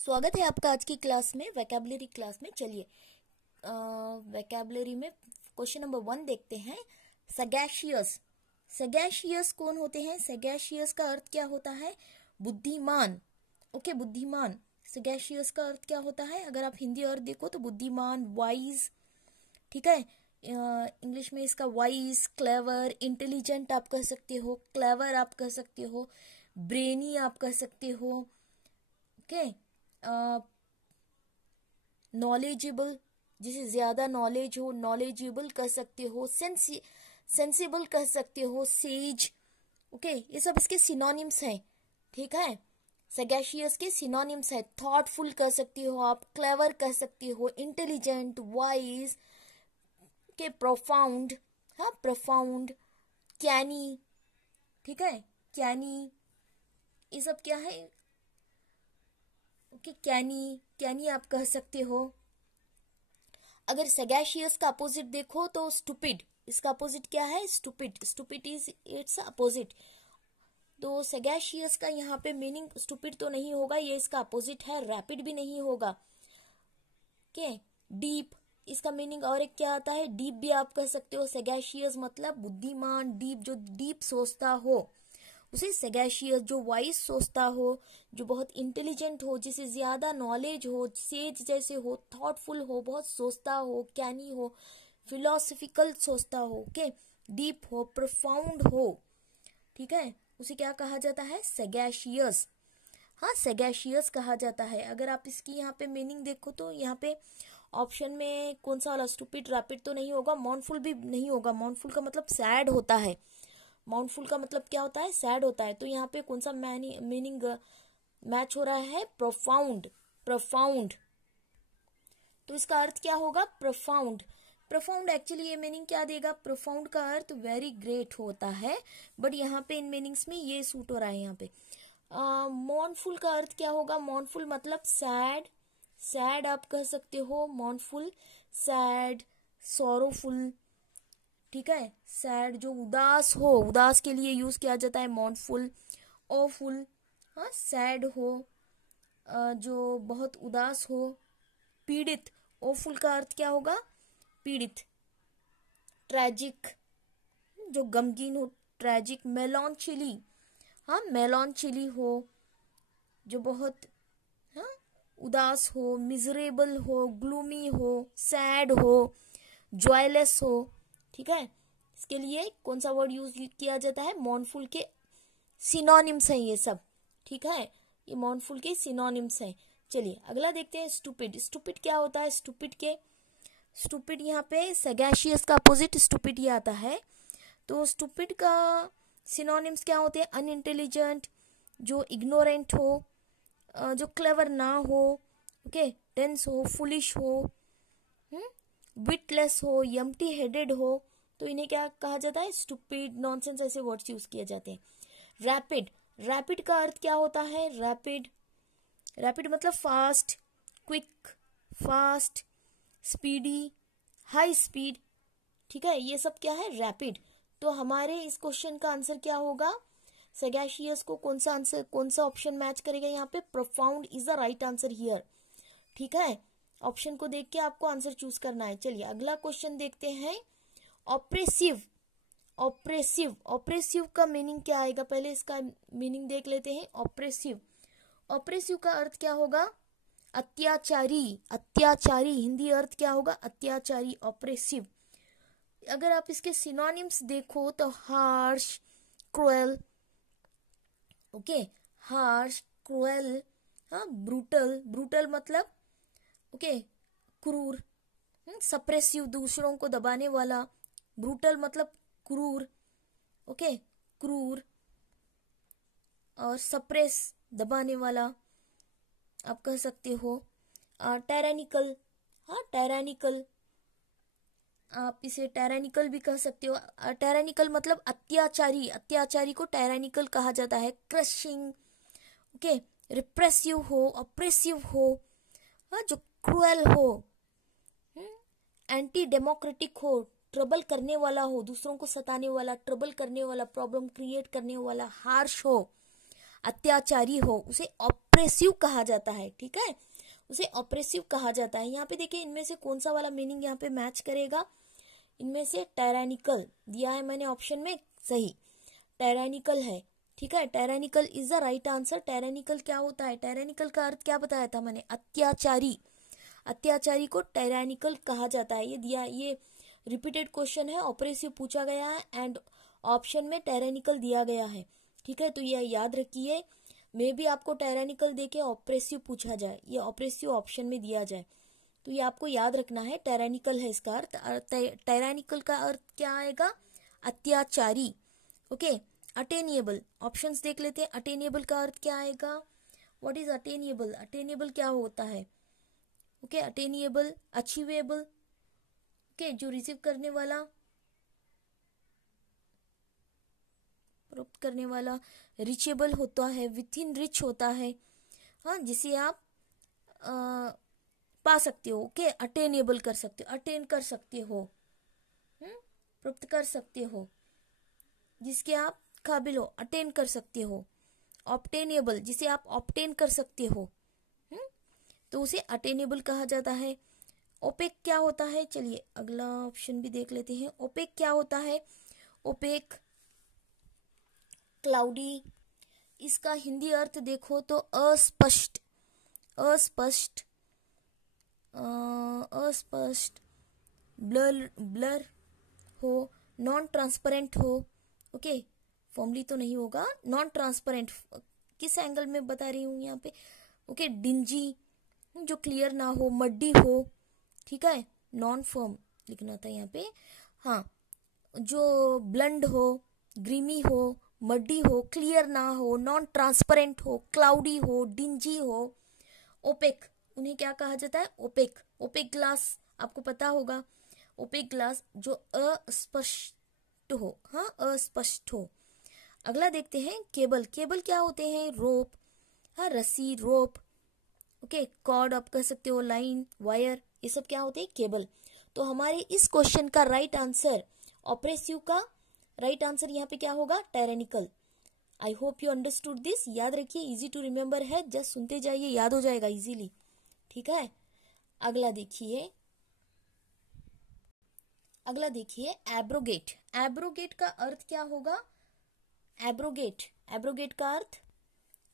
स्वागत है आपका आज की क्लास में, वोकैबुलरी क्लास में। चलिए वोकैबुलरी में क्वेश्चन नंबर 1 देखते हैं। सगैशियस। सगैशियस कौन होते हैं? सगैशियस का अर्थ क्या होता है? बुद्धिमान। ओके, बुद्धिमान। सगैशियस का अर्थ क्या होता है? अगर आप हिंदी अर्थ देखो तो बुद्धिमान, वाइज। ठीक है, इंग्लिश में इसका वाइज, क्लेवर, इंटेलिजेंट आप कह सकते हो, क्लेवर आप कह सकते हो, ब्रेनी आप कह सकते हो। ओके, नॉलेजेबल, जिसे ज्यादा नॉलेज हो, नॉलेजेबल कह सकते हो, सेंसिबल कह सकते हो, सेज। ओके, ये सब इसके सिनोनिम्स हैं। ठीक है, सगैशियस के सिनोनिम्स है। थॉटफुल कह सकती हो आप, क्लेवर कह सकती हो, इंटेलिजेंट, वाइज के, प्रोफाउंड, हाँ प्रोफाउंड, कैनी। ठीक है, कैनी, ये सब क्या है? ओके, कैनी, कैनी आप कह सकते हो। अगर सगैशियस का अपोजिट देखो तो स्टूपिड। इसका अपोजिट क्या है? Stupid. Stupid is it's opposite. तो सगैशियस का यहाँ पे मीनिंग स्टूपिड तो नहीं होगा, ये इसका अपोजिट है। रैपिड भी नहीं होगा। ओके, डीप, इसका मीनिंग और एक क्या आता है? डीप भी आप कह सकते हो। सगैशियस मतलब बुद्धिमान, डीप, जो डीप सोचता हो उसे सगैशियस। जो वाइज सोचता हो, जो बहुत इंटेलिजेंट हो, जिसे ज्यादा नॉलेज हो, सेज जैसे हो, थॉटफुल हो, बहुत सोचता हो, कैनी हो, फिलोसफिकल सोचता हो, ओके, डीप हो, प्रोफाउंड हो। ठीक है, उसे क्या कहा जाता है? सगैशियस। हाँ, सगैशियस कहा जाता है। अगर आप इसकी यहाँ पे मीनिंग देखो तो यहाँ पे ऑप्शन में कौन सा वाला? स्टूपिड, रैपिड तो नहीं होगा, मॉर्नफुल भी नहीं होगा। मॉर्नफुल का मतलब सैड होता है। माउंटफुल का मतलब क्या होता है? सैड होता है। तो यहाँ पे कौन सा मीनिंग मैच हो रहा है? प्रोफाउंड। प्रोफाउंड, तो इसका अर्थ क्या होगा? प्रोफाउंड। प्रोफाउंड एक्चुअली ये मीनिंग क्या देगा? प्रोफाउंड का अर्थ वेरी ग्रेट होता है, बट यहाँ पे इन मीनिंग्स में ये सूट हो रहा है। यहाँ पे मॉर्नफुल का अर्थ क्या होगा? मॉर्नफुल मतलब सैड। सैड आप कह सकते हो, मॉर्नफुल, सैड, सोरोफुल। ठीक है, सैड जो उदास हो, उदास के लिए यूज किया जाता है मॉर्नफुल। ओफुल, हाँ सैड हो, जो बहुत उदास हो। पीड़ित, ओफुल का अर्थ क्या होगा? पीड़ित। ट्रेजिक, जो गमगीन हो, ट्रेजिक। मेलॉन्चिली, हाँ मेलॉन्चिली हो, जो बहुत, हाँ उदास हो। मिजरेबल हो, ग्लूमी हो, सैड हो, जॉयलेस हो। ठीक है, इसके लिए कौन सा वर्ड यूज किया जाता है? मॉर्नफुल के सिनोनिम्स हैं ये सब। ठीक है, ये मॉर्नफुल के सिनोनिम्स हैं। चलिए अगला देखते हैं। स्टूपिड। स्टूपिड क्या होता है? स्टूपिड यहाँ पे सगैशियस का अपोजिट स्टूपिड ही आता है। तो स्टूपिड का सिनोनिम्स क्या होते हैं? अनइंटेलिजेंट, जो इग्नोरेंट हो, जो क्लेवर ना हो, ओके, डेंस हो, फुलिश हो, विटलेस हो, एम्प्टी हेडेड हो। तो इन्हें क्या कहा जाता है? स्टूपिड, नॉनसेंस, ऐसे वर्ड्स यूज किए जाते हैं। रैपिड। रैपिड का अर्थ क्या होता है? रैपिड, रैपिड मतलब fast, quick, fast, speedy, high speed. ठीक है, ये सब क्या है? रैपिड। तो हमारे इस क्वेश्चन का आंसर क्या होगा? सगैशियस को कौन सा आंसर, कौन सा ऑप्शन मैच करेगा यहाँ पे? Profound is the right answer here. ठीक है, ऑप्शन को देख के आपको आंसर चूज करना है। चलिए अगला क्वेश्चन देखते हैं। ऑप्रेसिव। ऑप्रेसिव, ऑप्रेसिव का मीनिंग क्या आएगा? पहले इसका मीनिंग देख लेते हैं। ऑप्रेसिव, ऑप्रेसिव का अर्थ क्या होगा? अत्याचारी। अत्याचारी, हिंदी अर्थ क्या होगा? अत्याचारी, ऑप्रेसिव। अगर आप इसके सिनोनिम्स देखो तो harsh, cruel, okay, harsh, cruel, हाँ ब्रूटल। ब्रूटल मतलब ओके, क्रूर, सप्रेसिव, दूसरों को दबाने वाला। ब्रूटल मतलब क्रूर, ओके, क्रूर। और सप्रेस, दबाने वाला आप कह सकते हो। टायरानिकल, हाँ टायरानिकल, आप इसे टायरानिकल भी कह सकते हो। टायरानिकल मतलब अत्याचारी, अत्याचारी को टायरानिकल कहा जाता है। क्रशिंग, ओके, रिप्रेसिव हो, ऑप्रेसिव हो, हाँ जो क्रूएल हो, एंटी डेमोक्रेटिक हो, ट्रबल करने वाला हो, दूसरों को सताने वाला, ट्रबल करने वाला, प्रॉब्लम क्रिएट करने वाला। हार्श हो, अत्याचारी हो उसे ऑप्रेसिव कहा जाता है, ठीक है, उसे ऑप्रेसिव कहा जाता है। यहाँ पे देखिए इनमें से कौन सा वाला मीनिंग यहाँ पे मैच करेगा, इनमें से टायरानिकल दिया है मैंने ऑप्शन में, सही टायरानिकल है, ठीक है, टायरानिकल इज द राइट आंसर। टायरानिकल क्या होता है, टायरानिकल का अर्थ क्या बताया था मैंने, अत्याचारी, अत्याचारी को टायरानिकल कहा जाता है। ये दिया, ये रिपीटेड क्वेश्चन है, ऑपरेसिव पूछा गया है एंड ऑप्शन में टायरानिकल दिया गया है, ठीक है, तो ये याद रखिए। मे भी आपको टायरानिकल देके ऑपरेसिव पूछा जाए, ये ऑपरेसिव ऑप्शन में दिया जाए, तो ये आपको याद रखना है, टायरानिकल है इसका अर्थ। टायरानिकल का अर्थ क्या आएगा, अत्याचारी, ओके। अटेनिएबल, ऑप्शंस देख लेते हैं, अटेनिएबल का अर्थ क्या आएगा, व्हाट इज अटेनिएबल, अटेनिएबल क्या होता है, ओके, अटेनिएबल, अचीवेबल, ओके, जो रिसीव करने वाला, प्राप्त करने वाला, रिचेबल होता है, विथ इन रिच होता है, हाँ, जिसे आप पा सकते हो, ओके, अटेनेबल कर सकते हो, अटेन कर सकते हो, प्राप्त कर सकते हो, जिसके आप काबिल हो, अटेन कर सकते हो। ऑब्टेनेबल, जिसे आप ऑब्टेन कर सकते हो, तो उसे अटेनेबल कहा जाता है। ओपेक क्या होता है, चलिए अगला ऑप्शन भी देख लेते हैं। ओपेक क्या होता है, ओपेक, क्लाउडी, इसका हिंदी अर्थ देखो तो अस्पष्ट, अस्पष्ट, अस्पष्ट, ब्लर, ब्लर हो, नॉन ट्रांसपेरेंट हो, ओके, फॉर्मली तो नहीं होगा, नॉन ट्रांसपेरेंट, किस एंगल में बता रही हूँ यहाँ पे, ओके, डिंजी, जो क्लियर ना हो, मड्डी हो, ठीक है, नॉन फर्म लिखना था यहाँ पे, हाँ, जो ब्लंड हो, ग्रीमी हो, मड्डी हो, क्लियर ना हो, नॉन ट्रांसपेरेंट हो, क्लाउडी हो, डिंजी हो, ओपेक, उन्हें क्या कहा जाता है, ओपेक। ओपेक ग्लास आपको पता होगा, ओपेक ग्लास जो अस्पष्ट हो, हाँ, अस्पष्ट हो। अगला देखते हैं केबल, केबल क्या होते हैं, रोप, हाँ, रस्सी, रोप, ओके, कॉर्ड आप कह सकते हो, लाइन, वायर, ये सब क्या होते हैं, केबल। तो हमारे इस क्वेश्चन का राइट आंसर, ऑपरेसिव का राइट आंसर यहाँ पे क्या होगा, tyrannical. I hope you understood this, याद रखिए, इजी टू रिमेम्बर है, जस्ट सुनते जाइए, याद हो जाएगा इजीली, ठीक है। अगला देखिए, अगला देखिए, एब्रोगेट, एब्रोगेट का अर्थ क्या होगा, एब्रोगेट, एब्रोगेट का अर्थ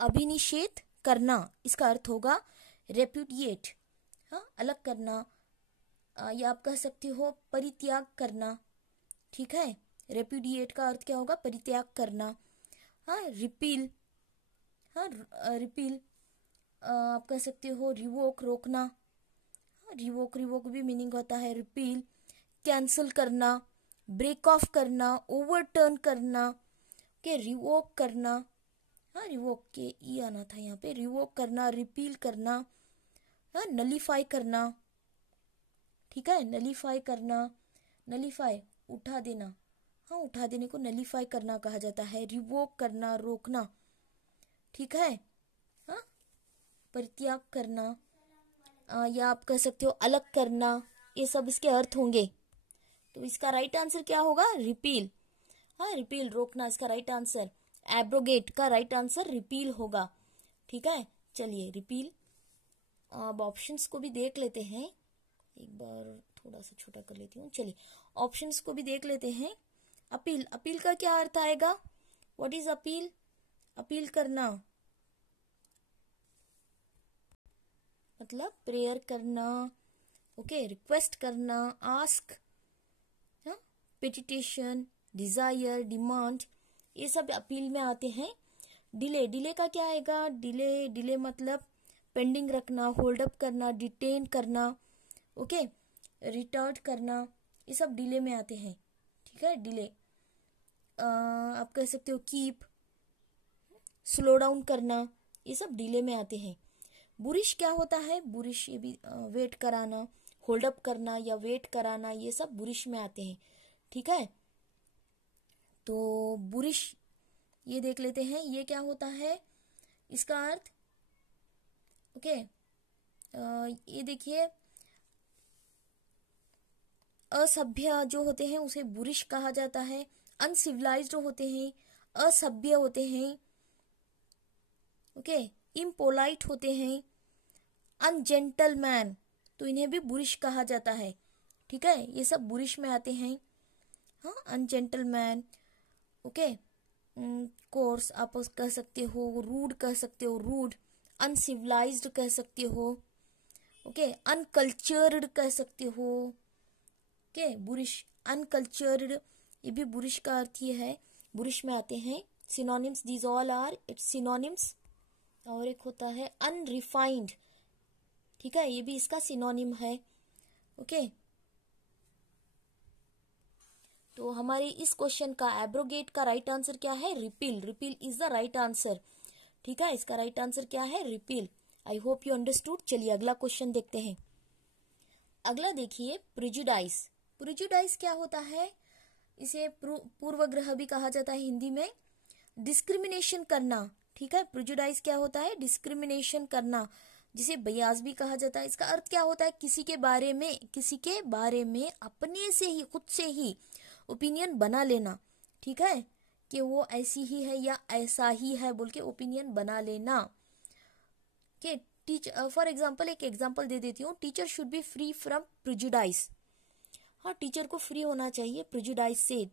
अभिनिषेध करना, इसका अर्थ होगा रेप्यूडिएट, हाँ, अलग करना, या आप कह सकते हो परित्याग करना, ठीक है, रेप्यूडिएट का अर्थ क्या होगा, परित्याग करना, हाँ, रिपील, हाँ, रिपील, आप कह सकते हो रिवोक, रोकना, हाँ, रिवोक, रिवोक भी मीनिंग होता है, रिपील, कैंसिल करना, ब्रेक ऑफ करना, ओवरटर्न करना, के रिवोक करना, हाँ, रिवोक के ई आना था यहाँ पे, रिवोक करना, रिपील करना, हाँ, नलीफाई करना, ठीक है, नलीफाई करना, नलीफाई उठा देना, हाँ, उठा देने को नलीफाई करना कहा जाता है, रिवोक करना, रोकना, ठीक है, हाँ, परित्याग करना, या आप कह सकते हो अलग करना, ये सब इसके अर्थ होंगे। तो इसका राइट आंसर क्या होगा, रिपील, हाँ, रिपील, रोकना, इसका राइट आंसर। एब्रोगेट का राइट आंसर रिपील होगा, ठीक है। चलिए रिपील, अब ऑप्शंस को भी देख लेते हैं, एक बार थोड़ा सा छोटा कर लेती हूँ, चलिए ऑप्शंस को भी देख लेते हैं। अपील, अपील का क्या अर्थ आएगा, व्हाट इज अपील, अपील करना मतलब प्रेयर करना, ओके, रिक्वेस्ट करना, आस्क, हाँ, पिटिशन, डिजायर, डिमांड, ये सब अपील में आते हैं। डिले, डिले का क्या आएगा, डिले, डिले मतलब पेंडिंग रखना, होल्ड अप करना, डिटेन करना, ओके, रिटार्ड करना, ये सब डिले में आते हैं, ठीक है। डिले आप कह सकते हो कीप, स्लो डाउन करना, ये सब डिले में आते हैं। बुरिश क्या होता है, बुरिश ये भी वेट कराना, होल्ड अप करना या वेट कराना, ये सब बुरिश में आते हैं, ठीक है। तो बुरिश ये देख लेते हैं, ये क्या होता है, इसका अर्थ, ओके, ये देखिए, असभ्य जो होते हैं उसे बुरिश कहा जाता है, अनसिविलाइज्ड होते हैं, असभ्य होते हैं, ओके, इम्पोलाइट होते हैं, अनजेंटलमैन, तो इन्हें भी बुरिश कहा जाता है, ठीक है, ये सब बुरिश में आते हैं। हाँ, अनजेंटलमैन, ओके, कोर्स आप कह सकते हो, रूड कह सकते हो, रूड, अनसिविलाइज्ड कह सकते हो, ओके, अनकल्चर्ड कह सकते हो, ओके, बुरिश, अनकल्चर्ड, ये भी बुरिश का अर्थ ये है, बुरिश में आते हैं। Synonyms, these all are its synonyms. और एक होता है अनरिफाइंड, ठीक है, ये भी इसका सिनोनिम है, ओके। तो हमारे इस क्वेश्चन का एब्रोगेट का राइट आंसर क्या है? Repeal, repeal is the right answer, ठीक है, इसका राइट आंसर क्या है? Repeal. I hope you understood. चलिए अगला क्वेश्चन देखते हैं। अगला देखिए, प्रिजुडाइस। प्रिजुडाइस क्या होता है? इसे पूर्वग्रह भी कहा जाता है हिंदी में। डिस्क्रिमिनेशन करना, ठीक है, प्रिजुडाइस क्या होता है? डिस्क्रिमिनेशन करना, जिसे बयास भी कहा जाता है। इसका अर्थ क्या होता है? किसी के बारे में अपने से ही, खुद से ही ओपिनियन बना लेना, ठीक है, कि वो ऐसी ही है या ऐसा ही है बोल के ओपिनियन बना लेना। के टीचर, फॉर एग्जाम्पल, एक एग्जाम्पल दे देती हूँ, teacher should be free from prejudice. हाँ, टीचर को फ्री होना चाहिए प्रिजुडाइस से,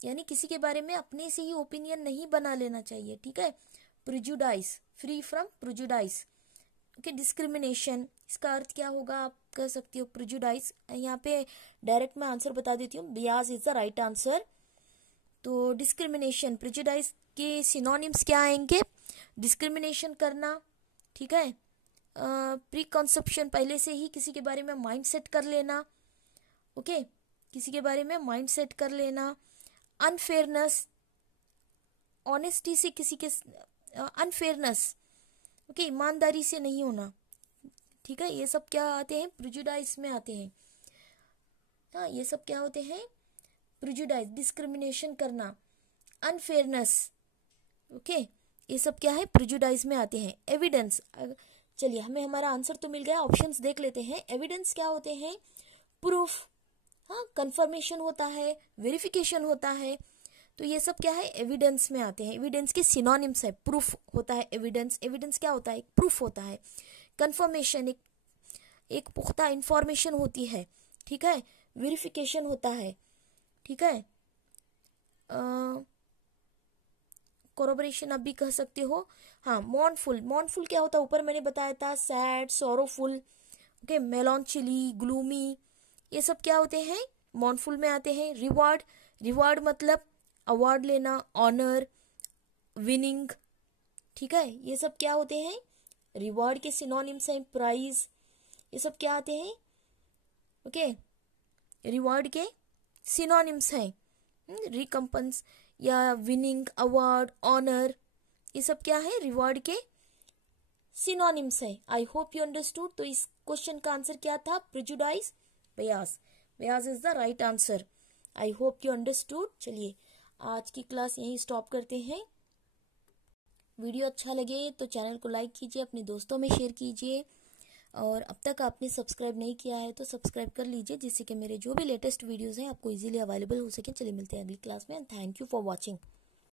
यानी किसी के बारे में अपने से ही ओपिनियन नहीं बना लेना चाहिए, ठीक है, prejudice, free from prejudice, okay. Discrimination, इसका अर्थ क्या होगा? आप कह सकते हो प्रिजुडाइस। यहाँ पे डायरेक्ट मैं आंसर बता देती हूँ, Beas is the right answer. तो डिस्क्रिमिनेशन, प्रिजुडाइस के सिनोनिम्स क्या आएंगे? डिस्क्रिमिनेशन करना, ठीक है, प्री कंसेप्शन, पहले से ही किसी के बारे में माइंड सेट कर लेना, ओके, किसी के बारे में माइंड सेट कर लेना। अनफेयरनेस, ऑनेस्टी से किसी के, अनफेयरनेस, ओके, ईमानदारी से नहीं होना, ठीक है, ये सब क्या आते हैं? प्रिजुडाइस में आते हैं। हाँ, ये सब क्या होते हैं? प्रिजुडाइस, डिस्क्रिमिनेशन करना, अनफेयरनेस, ओके, ये सब क्या है? प्रिजुडाइस में आते हैं। एविडेंस, चलिए हमें हमारा आंसर तो मिल गया, ऑप्शंस देख लेते हैं। एविडेंस क्या होते हैं? प्रूफ, हाँ, कंफर्मेशन होता है, वेरिफिकेशन होता है, तो ये सब क्या है? एविडेंस में आते हैं। एविडेंस के सिनोनिम्स है, प्रूफ होता है एविडेंस, एविडेंस क्या होता है? एक प्रूफ होता है। कंफर्मेशन, एक पुख्ता इंफॉर्मेशन होती है, ठीक है, वेरिफिकेशन होता है, ठीक है, कोरोबरेशन आप भी कह सकते हो। हाँ, मॉर्नफुल, मॉर्नफुल क्या होता है? ऊपर मैंने बताया था, सैड, सोरोफुल, ओके, मेलॉन्चिली, ग्लूमी, ये सब क्या होते हैं? मॉर्नफुल में आते हैं। रिवार्ड, रिवार्ड मतलब अवार्ड लेना, ऑनर, विनिंग, ठीक है, ये सब क्या होते हैं? रिवार्ड के सिनोनिम्स हैं। प्राइज, ये सब क्या आते हैं? ओके, रिवार्ड के सिनोनिम्स हैं। रिकम्पेंस या विनिंग, अवार्ड, ऑनर, ये सब क्या है? रिवार्ड के सिनोनिम्स हैं। आई होप यू अंडरस्टूड। तो इस क्वेश्चन का आंसर क्या था? Prejudice, Beas, Beas is the right answer. I hope you understood. चलिए आज की क्लास यहीं स्टॉप करते हैं। वीडियो अच्छा लगे तो चैनल को लाइक कीजिए, अपने दोस्तों में शेयर कीजिए, और अब तक आपने सब्सक्राइब नहीं किया है तो सब्सक्राइब कर लीजिए, जिससे कि मेरे जो भी लेटेस्ट वीडियोस हैं आपको इजीली अवेलेबल हो सके। चलिए मिलते हैं अगली क्लास में। Thank you for watching.